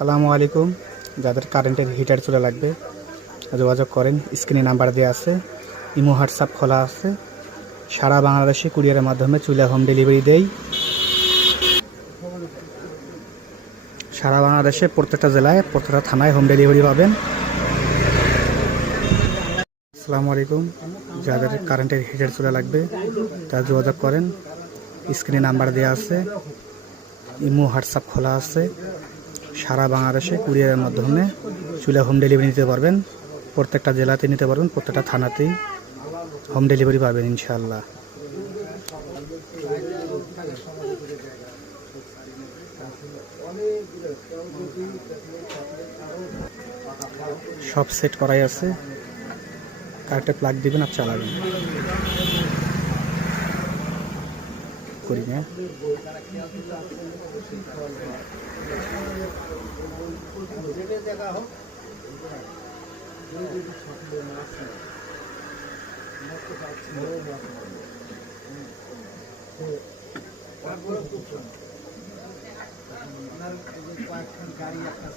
আসসালামু আলাইকুম। যাদের কারেন্টের হিটার চুলা লাগবে যোগাযোগ করেন, স্ক্রিনে নাম্বার দেওয়া আছে। ইমো হোয়াটসঅ্যাপ খোলা আছে। সারা বাংলাদেশে কুরিয়ারের মাধ্যমে চুলা হোম ডেলিভারি দেই। সারা বাংলাদেশে প্রত্যেকটা জেলায় প্রত্যেকটা থানায় হোম ডেলিভারি পাবেন। আসসালামু আলাইকুম। যাদের কারেন্টের হিটার চুলা লাগবে তারা যোগাযোগ করেন, স্ক্রিনে নাম্বার দেওয়া আছে। ইমো হোয়াটসঅ্যাপ খোলা আছে। সারা বাংলাদেশে কুরিয়ারের মাধ্যমে চুলা হোম ডেলিভারি নিতে পারবেন। প্রত্যেকটা জেলাতে নিতে পারবেন, প্রত্যেকটা থানাতেই হোম ডেলিভারি পাবেন ইনশাআল্লাহ। সব সেট করাই আছে, কারেন্টে প্লাগ দিবেন আর চালাবেন। করি না গাড়ি একটা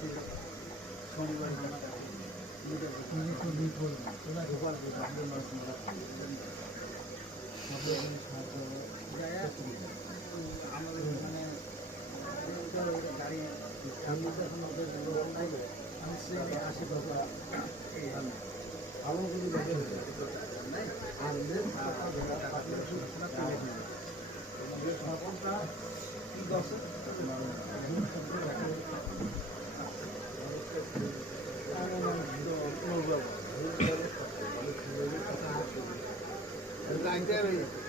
লাইন